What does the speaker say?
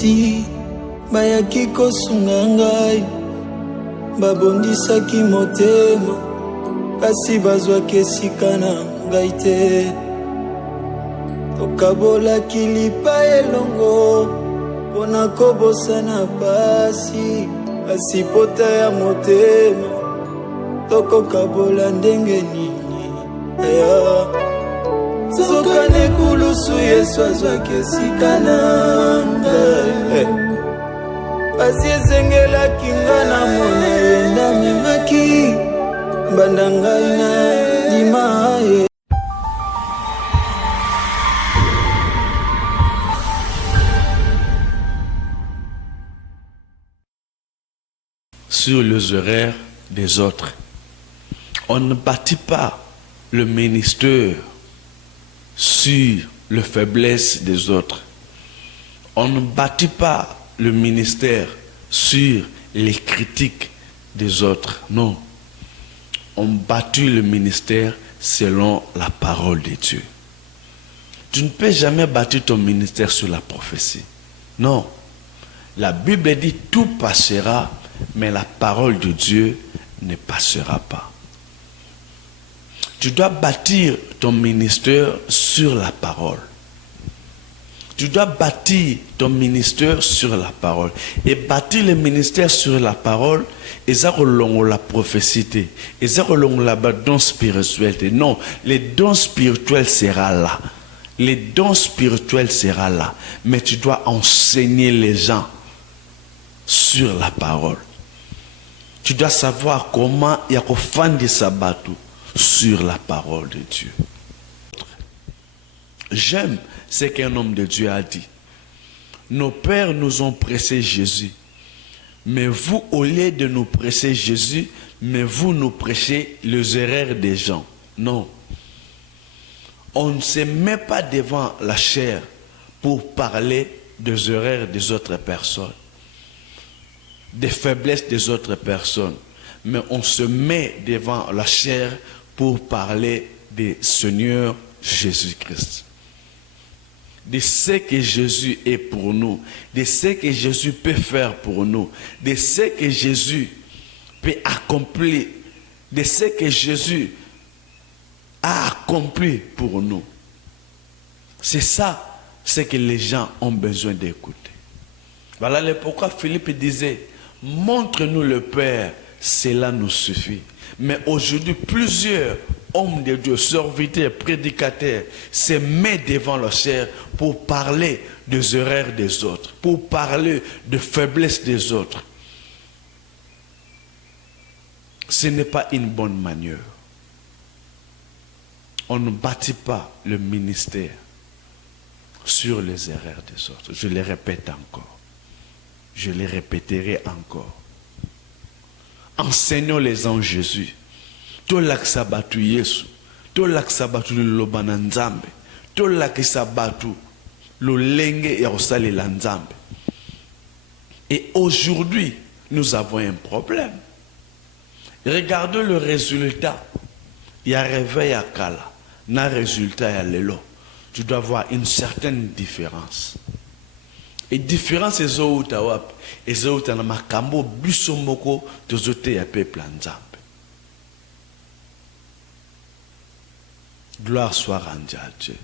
ti bayaki kosunga ngai babondisaki motema kasi bazwaki esika na ngai te tokabolaki lipa elongo mpona kobosana pasi kasi pota ya motema tokokabola ndenge nini aya sokane kulusu Yesu azwaki esika na ngai pasi ezengelaki nga na mona ye ndamemaki banda ngai na ndima ye. Sur les horaires des autres. On ne bâtit pas le ministère sur les faiblesses des autres. On ne bâtit pas le ministère sur les critiques des autres. Non. On bâtit le ministère selon la parole de Dieu. Tu ne peux jamais bâtir ton ministère sur la prophétie. Non. La Bible dit tout passera, mais la parole de Dieu ne passera pas. Tu dois bâtir ton ministère sur la parole. Tu dois bâtir ton ministère sur la parole. Et bâtir le ministère sur la parole, et ça relonge la prophétie, et ça relonge la don spirituel. Non, les dons spirituels sera là. Les dons spirituels sera là. Mais tu dois enseigner les gens sur la parole. Tu dois savoir comment il y a faire des sabbats sur la parole de Dieu. J'aime ce qu'un homme de Dieu a dit. Nos pères nous ont pressé Jésus. Mais vous, au lieu de nous presser Jésus, mais vous nous prêchez les erreurs des gens. Non. On ne se met pas devant la chair pour parler des erreurs des autres personnes, des faiblesses des autres personnes. Mais on se met devant la chair pour parler du Seigneur Jésus-Christ. De ce que Jésus est pour nous, de ce que Jésus peut faire pour nous, de ce que Jésus peut accomplir, de ce que Jésus a accompli pour nous. C'est ça, ce que les gens ont besoin d'écouter. Voilà pourquoi Philippe disait, montre-nous le Père, cela nous suffit. Mais aujourd'hui, plusieurs hommes de Dieu, serviteurs, prédicateurs, se mettent devant la chair pour parler des erreurs des autres, pour parler de faiblesses des autres. Ce n'est pas une bonne manière. On ne bâtit pas le ministère sur les erreurs des autres. Je le répète encore. Je les répéterai encore. Enseignons les gens Jésus. Tolak sabatu Yesu. Tolak sabatu lobana nzambe. Tolak sabatu lolenge yarosale la nzambe. Et aujourd'hui, nous avons un problème. Regardez le résultat. Il y a réveil à Kala. Na résultat à l'élo. Tu dois voir une certaine différence. Et différence est où tu as et où tu as makambo bisomoko de zote ya peuple nzambe. Gloire soit rendue à Dieu.